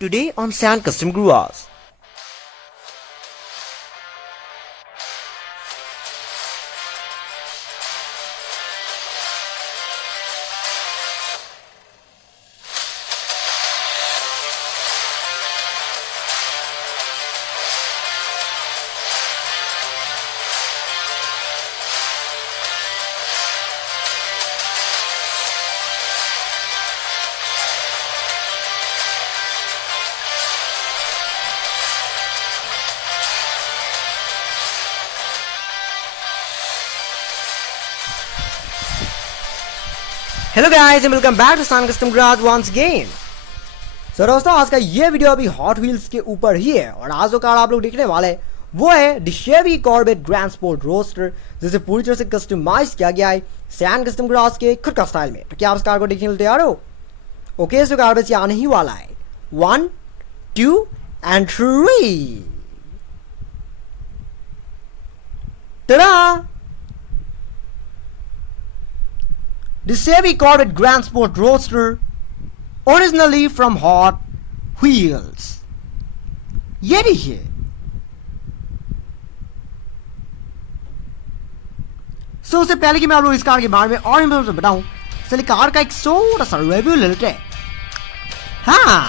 Today on Sand Custom Grooves. Hello guys and welcome back to Sand Custom Grooves once again. So दोस्तों, आज का ये video अभी hot wheels के ऊपर ही है और आज जो कार आप लोग देखने वाले हैं वो है the Chevy corvette grand sport roadster, जिसे पूरी तरह से कस्टमाइज किया गया है सान कस्टम ग्राज के खुद का स्टाइल में। तो क्या आप इस कार को देखने के लिए तैयार हो? ओके, सो कार बस आने ही वाला है 1, 2 and 3। Ta-da! The Chevy Corvette Grand Sport Roadster, originally from Hot Wheels। ये देखिए, सो उससे पहले कि मैं आप लोग इस कार के बारे में और इन्फॉर्मेशन बताऊं, चलिए कार का एक छोटा सा रिव्यू ले लेते हैं। हाँ,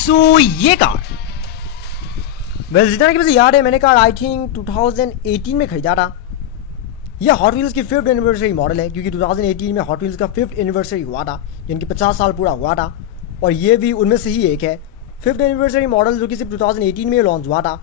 सो ये कार जितना कि मुझे याद है, मैंने कार आई थिंक 2018 में खरीदा था। यह हॉट व्हील्स की 5th एनिवर्सरी मॉडल है, क्योंकि 2018 में हॉट व्हील्स का 5th एनिवर्सरी हुआ था, यानी कि 50 साल पूरा हुआ था, और ये भी उनमें से ही एक है 5th एनिवर्सरी मॉडल, जो कि सिर्फ 2018 में लॉन्च हुआ था।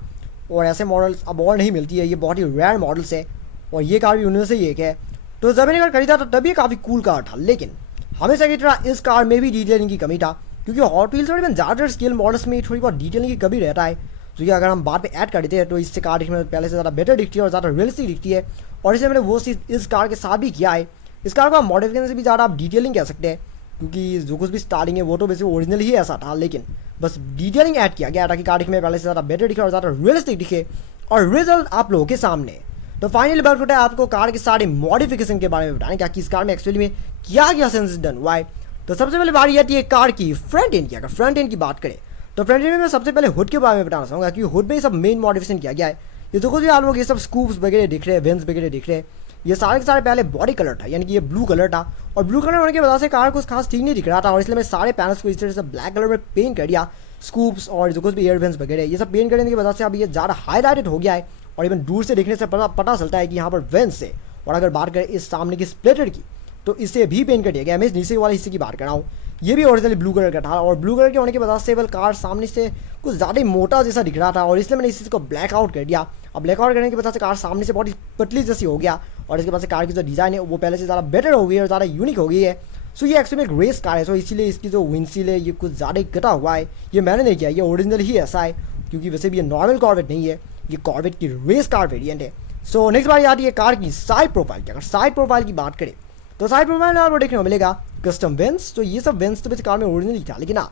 और ऐसे मॉडल्स अब और नहीं मिलती है, ये बहुत ही रेयर मॉडल्स है, और ये कार भी उनमें से ही एक है। तो जब मैंने कार खरीदा था तब ये काफ़ी कूल कार था, लेकिन हमेशा की तरह इस कार में भी डिटेलिंग की कमी था, क्योंकि हॉट व्हील्स और ज़्यादातर स्केल मॉडल्स में थोड़ी बहुत डिटेलिंग की कमी रहता है, जो कि अगर हम बाद में ऐड कर देते हैं तो इससे कार दिखने में पहले से ज़्यादा बेटर दिखती है और ज़्यादा रियलिस्टिक दिखती है। और इसलिए मैंने वो चीज़ इस कार के साथ भी किया है। इस कार को आप मॉडिफिकेशन से भी ज़्यादा आप डिटेलिंग कह सकते हैं, क्योंकि जो कुछ भी स्टार्टिंग है वो तो वैसे ओरिजिनल ही ऐसा था, लेकिन बस डिटेलिंग ऐड किया गया ताकि कार दिखने में पहले से ज़्यादा बेटर दिखे और ज़्यादा रियलिस्टिक दिखे, और रिजल्ट आप लोगों के सामने। तो फाइनली बात करते हैं आपको कार के सारे मॉडिफिकेशन के बारे में बताने, क्या कि इस कार में एक्चुअली में क्या क्या सेंस डन हुआ है। तो सबसे पहले बारी आती है कार की फ्रंट एंड की। अगर फ्रंट एंड की बात करें तो फ्रंट एंड में मैं सबसे पहले हुड के बारे में बताना चाहूँगा, क्योंकि हुड में ये सब मेन मॉडिफिकेशन किया गया है। ये तो कुछ भी आप लोग ये सब स्कूप्स वगैरह दिख रहे हैं, वेंस वगैरह दिख रहे हैं, ये सारे के सारे पहले बॉडी कलर था, यानी कि ये ब्लू कलर था, और ब्लू कलर होने की वजह से कार को खास ठीक नहीं दिख रहा था, और इसलिए मैं सारे पैनल्स को इस तरह से ब्लैक कलर में पेंट कर दिया। स्कूप्स और जो कुछ भी एयर वेंस वगैरह ये सब पेंट करने की वजह से अब ये ज़्यादा हाईलाइटेड हो गया है, और इवन दूर से देखने से पता चलता है कि यहाँ पर वेंस है। और अगर बात करें इस सामने की स्प्लिटर की, तो इसे भी पेंट कर दिया गया। मैं नीचे वाले हिस्से की बात कर रहा हूँ, ये भी ओरिजिनली ब्लू कलर का था, और ब्लू कलर के होने की वजह से बल कार सामने से कुछ ज़्यादा ही मोटा जैसा दिख रहा था, और इसलिए मैंने इस चीज़ को ब्लैक आउट कर दिया। अब ब्लैक आउट करने की वजह से कार सामने से बहुत ही पतली जैसी हो गया, और इसके बाद से कार की जो डिज़ाइन है वो पहले से ज़्यादा बेटर हो गई है और ज़्यादा यूनिक हो गई है। सो ये एक्चुअली एक रेस कार है, सो इसीलिए इसकी जो विंडशील्ड है ये कुछ ज़्यादा ही कटा हुआ है। ये मैंने नहीं किया, ये ओरिजिनल ही ऐसा है, क्योंकि वैसे भी ये नॉर्मल कॉर्वेट नहीं है, ये कॉर्वेट की रेस कार वेरिएंट है। सो नेक्स्ट बार आती है कार की साइड प्रोफाइल की। अगर साइड प्रोफाइल की बात करें तो साइड प्रोफाइल में आपको देखने को मिलेगा कस्टम वेंस। तो ये सब वेंस तो वैसे कार में ओरिजिनली था, लेकिन हाँ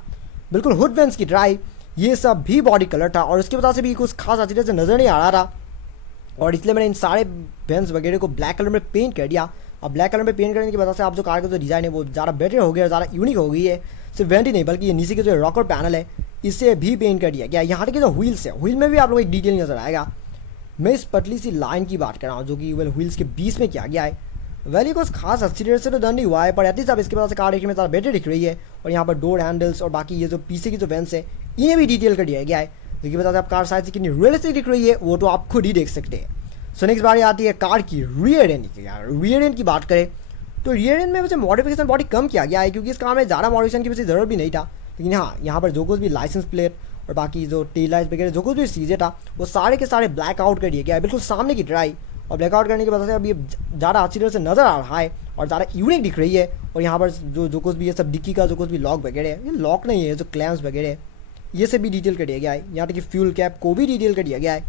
बिल्कुल हुड वेंस की ड्राई ये सब भी बॉडी कलर था, और उसकी वजह से भी कुछ खास अच्छी तरह से नज़र नहीं आ रहा था, और इसलिए मैंने इन सारे वेंस वगैरह को ब्लैक कलर में पेंट कर दिया। अब ब्लैक कलर में पेंट करने की वजह से आप जो कार का जो डिज़ाइन है वो ज़्यादा बेटर हो गया, ज़्यादा यूनिक हो गई है। सिर्फ वेंट ही नहीं बल्कि ये नीचे के जो रॉकर पैनल है इससे भी पेंट कर दिया गया। यहाँ के जो व्हील्स है, व्हील में भी आप लोग एक डिटेल नजर आएगा। मैं इस पतली सी लाइन की बात कर रहा हूँ जो कि व्हील्स के बीच में किया गया है। वैली कुछ खास अच्छी तरह से तो डन नहीं हुआ है, पर एटलीस्ट अब इसके बाद से कार देखने में ज़्यादा बेटर दिख रही है। और यहाँ पर डोर हैंडल्स और बाकी ये जो पीछे की जो वेंट्स है इन्हें भी डिटेल कर दिया गया है, जिसकी वजह से आप कार साइज से कितनी रियलिस्टिक दिख रही है वो तो आप खुद ही देख सकते हैं। सो नेक्स्ट बारी आती है कार की रियर एंड की। यार रियर एंड की बात करें तो रियर एंड में वैसे मॉडिफिकेशन बहुत ही कम किया गया है, क्योंकि इस कार में ज़्यादा मॉडिफिकेशन की वैसे ज़रूरत भी नहीं था। लेकिन हाँ, यहाँ पर जो कुछ भी लाइसेंस प्लेट और बाकी जो टेल लाइट्स वगैरह जो कुछ भी चीज़ें था वो सारे के सारे ब्लैक आउट कर दिया गया है, बिल्कुल सामने की ड्राई। और ब्लैकआउट करने की वजह से अब ये ज़्यादा अच्छी तरह से नज़र आ रहा है और ज़्यादा यूनिक दिख रही है। और यहाँ पर जो कुछ भी ये सब डिक्की का जो कुछ भी लॉक वगैरह है, ये लॉक नहीं है, जो क्लैम्स वगैरह है ये सब भी डिटेल कर दिया गया है। यहाँ तक कि फ्यूल कैप को भी डिटेल कर दिया गया है।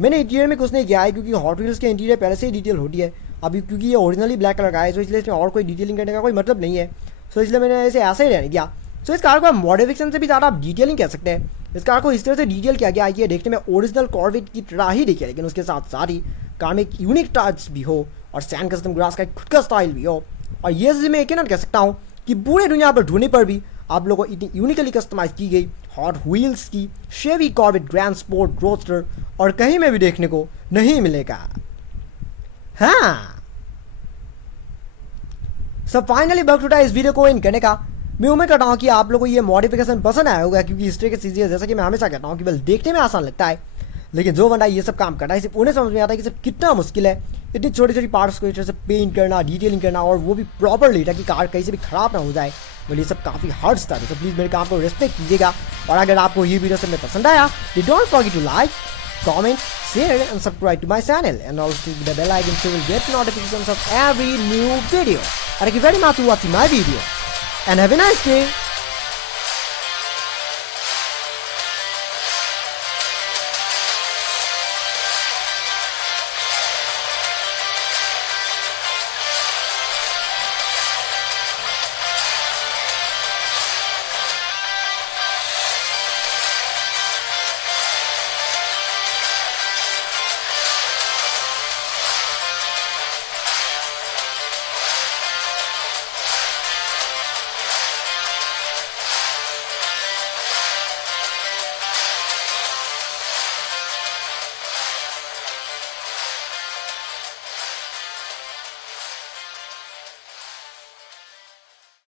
मैंने इंटीरियर में कुछ नहीं किया है, क्योंकि हॉट व्हील्स के इंटीरियर पहले से ही डिटेल होती है। अभी क्योंकि ये ओरिजिनली ब्लैक कलर का है, तो इसलिए इसमें और कोई डिटेलिंग करने का कोई मतलब नहीं है। तो इसलिए मैंने इसे ऐसा ही रहने दिया। तो इस कार को मॉडिफिकेशन से भी ज़्यादा आप डिटेलिंग कह सकते हैं। इस कार को इस तरह से डिटेल किया गया है कि ये देखने में ओरिजिनल कॉर्वेट की तरह ही दिखे, लेकिन उसके साथ साथ ही कार में एक यूनिक टच भी हो और सैन कस्टम ग्रास का एक खुद का स्टाइल भी हो। और ये चीज़ मैं यकीनन कह सकता हूँ कि पूरे दुनिया पर ढूंढने पर भी आप लोगों को इतनी यूनिकली कस्टमाइज की गई हॉट व्हील्स की शेवी कॉर्वेट ग्रैंड स्पोर्ट रोडस्टर और कहीं में भी देखने को नहीं मिलेगा। हाँ, सब फाइनली वक्त उठा इस वीडियो को इन करने का। मैं उम्मीद करता हूँ कि आप लोगों को ये मॉडिफिकेशन पसंद आया होगा, क्योंकि इस तरह की चीज़ें जैसा कि मैं हमेशा कहता हूँ कि बस देखने में आसान लगता है, लेकिन जो बंदा ये सब काम करता है सिर्फ उन्हें समझ में आता है कि सब कितना मुश्किल है। इतनी छोटी छोटी पार्ट्स को इस तरह से पेंट करना, डिटेलिंग करना, और वो भी प्रॉपरली, ताकि कार कहीं से भी खराब ना हो जाए। बोले ये सब काफ़ी हार्ड था, तो प्लीज़ मेरे काम को रिस्पेक्ट कीजिएगा। और अगर आपको ये वीडियो सब में पसंद आया तो don't forget to like, comment, share and subscribe to my channel, and also click the bell icon so you will get notifications of every new video. Thank you very much for watching my video and have a nice day.